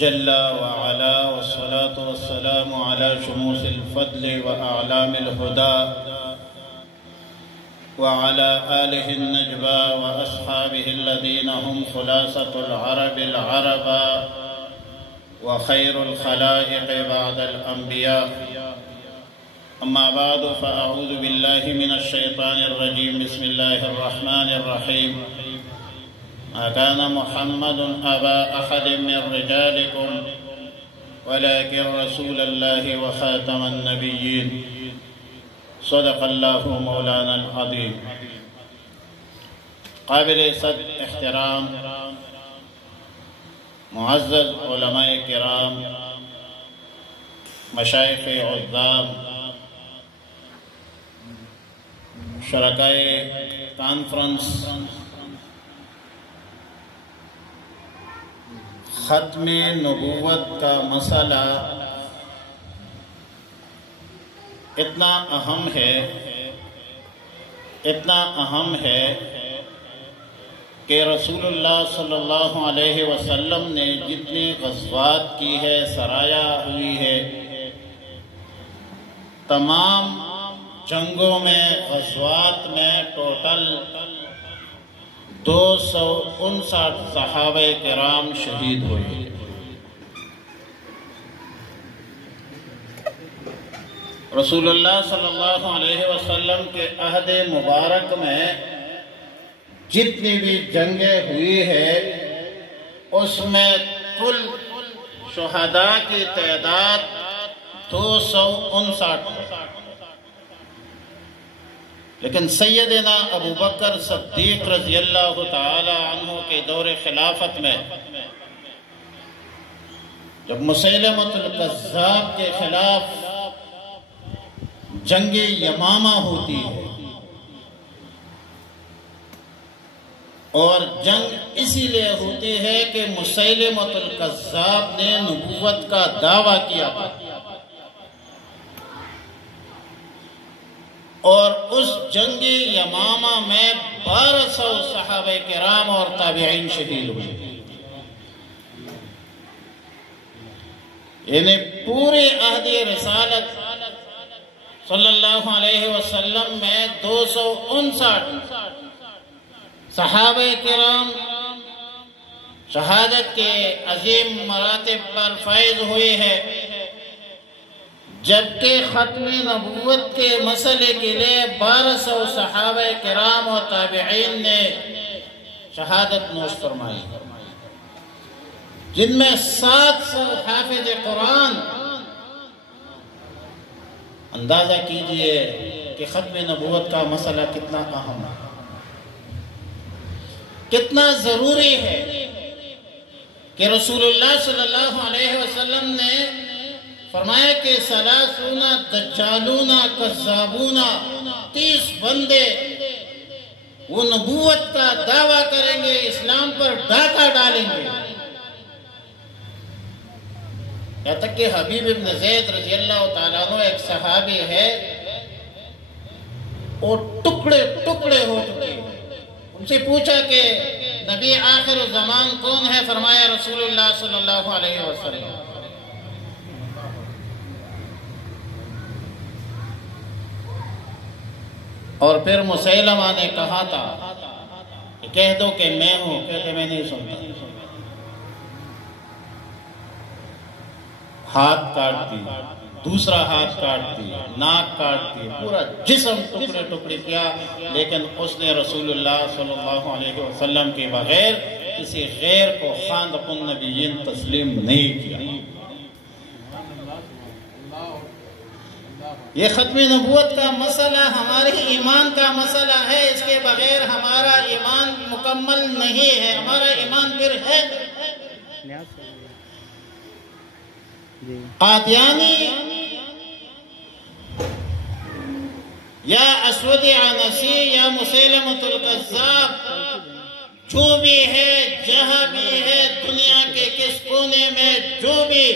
جل وعلا، والصلاة والسلام على شموس الفضل وأعلام الهدى وعلى آله النجبى وأصحابه الذين هم خلاصة العرب العربا وخير الخلائق بعد الأنبياء. أما بعد، فأعوذ بالله من الشيطان الرجيم. بسم الله الرحمن الرحيم. ما كان محمد أبا أحد من رجالكم ولكن رسول الله وخاتم النبيين. صدق الله مولانا العظيم. قابل صد احترام معزز علماء کرام، مشائخ عظام، شرکائے کانفرنس، ختم نبوت کا مسئلہ اتنا اہم ہے کہ رسول اللہ صلی اللہ علیہ وسلم نے جتنی غزوات کی ہے، سرایا ہوئی ہے، تمام جنگوں میں، غزوات میں ٹوٹل 259 صحابہ کرام شہید ہوئے. رسول اللہ صلی اللہ علیہ وسلم کے عہد مبارک میں جتنی بھی جنگیں ہوئی ہے، اس میں کل شہداء کی تعداد 259 ہے. لیکن سیدنا ابو بکر صدیق رضی اللہ تعالی عنہ کے دور خلافت میں جب مسیلمۃ الکذاب کے خلاف جنگ یمامہ ہوتی ہے، اور جنگ اسی لیے ہوتی ہے کہ مسیلمۃ الکذاب نے نبوت کا دعویٰ کیا تھا، اور اس جنگ یمامہ میں 1200 صحابہ کرام اور تابعین شہید ہوئے. یعنی پورے عہد رسالت صلی اللہ علیہ وسلم میں 259 صحابہ کرام شہادت کے عظیم مراتب پر فائز ہوئے ہیں، جبکہ ختم نبوت کے مسئلے کے لیے 1200 صحابہ کرام اور تابعین نے شہادت نوش فرمائی، جن میں 700 حافظ قرآن. اندازہ کیجئے کہ ختم نبوت کا مسئلہ کتنا اہم ہے، کتنا ضروری ہے کہ رسول اللہ صلی اللہ علیہ وسلم نے فرمایا کہ 30 دجالون کذابون، 30 بندے وہ نبوت کا دعویٰ کریں گے، اسلام پر ڈاکہ ڈالیں گے. یہاں تک کہ حبیب ابن زید رضی اللہ تعالیٰ عنہ ایک صحابی ہے، وہ ٹکڑے ٹکڑے ہو چکے. ان سے پوچھا کہ نبی آخر الزمان کون ہے؟ فرمایا رسول اللہ صلی اللہ علیہ وسلم. اور پھر مسیلمہ نے کہا تھا کہ کہہ دو کہ میں ہوں، کہتے میں نہیں سنتا. ہاتھ کاٹ دی، دوسرا ہاتھ کاٹ دی، ناک کاٹ دی، پورا جسم ٹکڑے ٹکڑے کیا، لیکن اس نے رسول اللہ صلی اللہ علیہ وسلم کے بغیر کسی غیر کو خاتم النبیین تسلیم نہیں کیا. یہ ختم نبوت کا مسئلہ ہمارے ایمان کا مسئلہ ہے، اس کے بغیر ہمارا ایمان مکمل نہیں ہے. ہمارا ایمان پھر ہے قادیانی یا اسود عنسی یا مسیلمۃ الکذاب، جو بھی ہے، جہاں بھی ہے، دنیا کے کس کونے میں جو بھی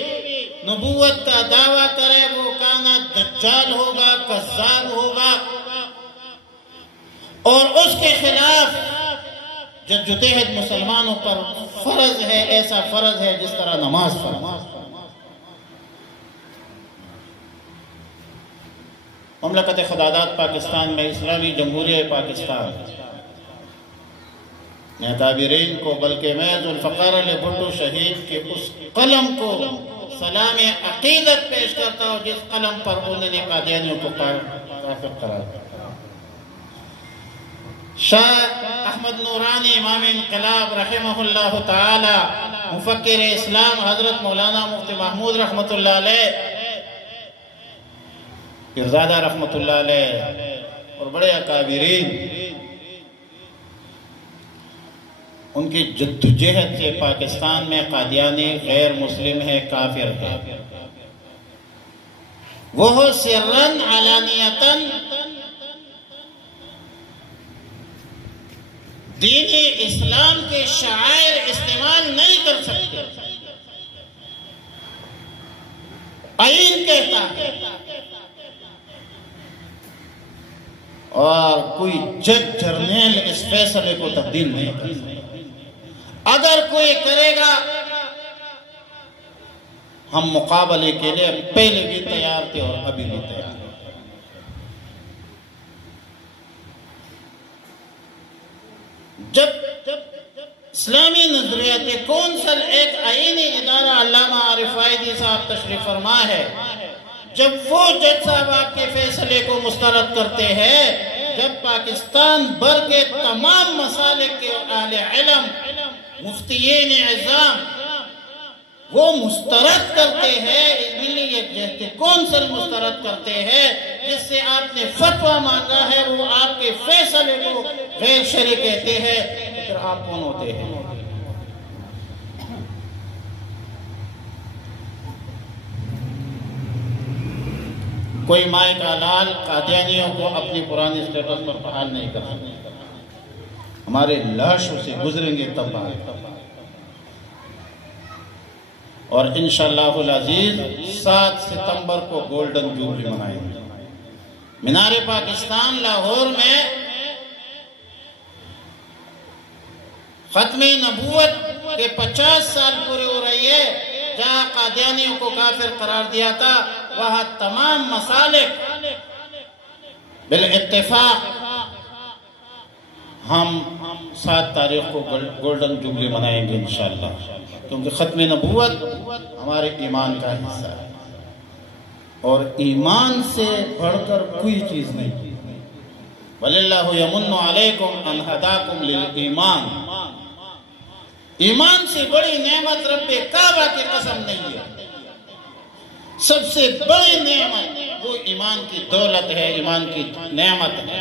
نبوت کا دعویٰ کرے، وہ کانا دجال ہوگا، کذاب ہوگا، اور اس کے خلاف جدوجہد مسلمانوں پر فرض ہے، ایسا فرض ہے جس طرح نماز فرض۔ مملکت خدادات پاکستان میں اسلامی جمہوریہ پاکستان نے اکابرین کو، بلکہ میں ذوالفقار علی بھٹو شہید کے اس قلم کو سلام عقیدت پیش کرتا ہوں جس قلم پر انہوں نے قادیانیوں کو کافر قرار دیا۔ شاہ احمد نورانی امام انقلاب رحمہ اللہ تعالی، مفکر اسلام حضرت مولانا مفتی محمود رحمۃ اللہ علیہ، پیرزادہ رحمۃ اللہ علیہ اور بڑے اکابرین، ان کی جدوجہد سے پاکستان میں قادیانی غیر مسلم ہے، کافر ہے، وہ سرن علانیتاً دین اسلام کے شعائر استعمال نہیں کر سکتے۔ آئین کہتا ہے اور کوئی جج جرنیل اس فیصلے کو تبدیل نہیں کر سکتا۔ اگر کوئی کرے گا، ہم مقابلے کے لیے پہلے بھی تیار تھے اور ابھی بھی تیار ہیں۔ جب اسلامی نظریات کونسل ایک آئینی ادارہ علامہ عارف فائدی صاحب تشریف فرما ہے، جب وہ جج صاحب آپ کے فیصلے کو مسترد کرتے ہیں، جب پاکستان بھر کے تمام مسالک کے اہل علم، مفتیین اعظام وہ مسترد کرتے ہیں، ملی یکجہتی کونسل مسترد کرتے ہیں، جس سے آپ نے فتویٰ مانگا ہے، وہ آپ کے فیصلے کو غیر شرعی کہتے ہیں، پھر آپ کون ہوتے ہیں؟ کوئی مائے کا لال قادیانیوں کو اپنی پرانی سٹیٹس پر بحال نہیں کر سکتا۔ ہمارے لاشوں سے گزریں گے تب بحال۔ اور انشاءاللہ العزیز 7 ستمبر کو گولڈن جوبلی منائیں گے۔ مینار پاکستان لاہور میں ختم نبوت کے 50 سال پورے ہو رہی ہے۔ جہاں قادیانیوں کو کافر قرار دیا تھا، وہاں تمام مسالک بالاتفاق ہم 7 تاریخ کو گولڈن جوبلی منائیں گے انشاءاللہ، کیونکہ ختم نبوت ہمارے ایمان کا حصہ ہے، اور ایمان سے بڑھ کر کوئی چیز نہیں۔ وَلِلَّهُ يَمُنُّ عَلَيْكُمْ أَنْ هَدَاكُمْ لِلْإِيمَانِ، ایمان سے بڑی نعمت رب کعبہ کی قسم نہیں ہے۔ سب سے بڑی نعمت وہ ایمان کی دولت ہے، ایمان کی نعمت ہے،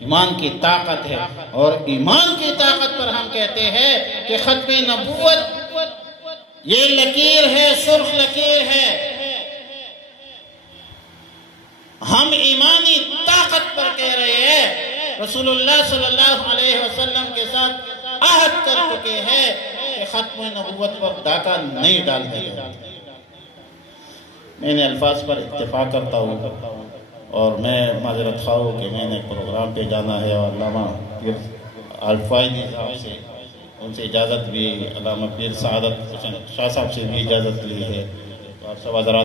ایمان کی طاقت ہے، اور ایمان کی طاقت پر ہم کہتے ہیں کہ ختم نبوت یہ لکیر ہے، سرخ لکیر ہے۔ ہم ایمانی طاقت پر کہہ رہے ہیں، رسول اللہ صلی اللہ علیہ وسلم کے ساتھ عہد کر چکے ہیں کہ ختم نبوت پر ڈاکہ نہیں ڈال دیا۔ میں نے الفاظ پر اتفاق کرتا ہوں، اور میں معذرت خواہ ہوں کہ میں نے پروگرام پہ جانا ہے، اور علامہ پیر عارف فائدی صاحب سے ان سے اجازت بھی، علامہ پیر سعادت حسین شاہ صاحب سے بھی اجازت لی ہے، اور سب حضرات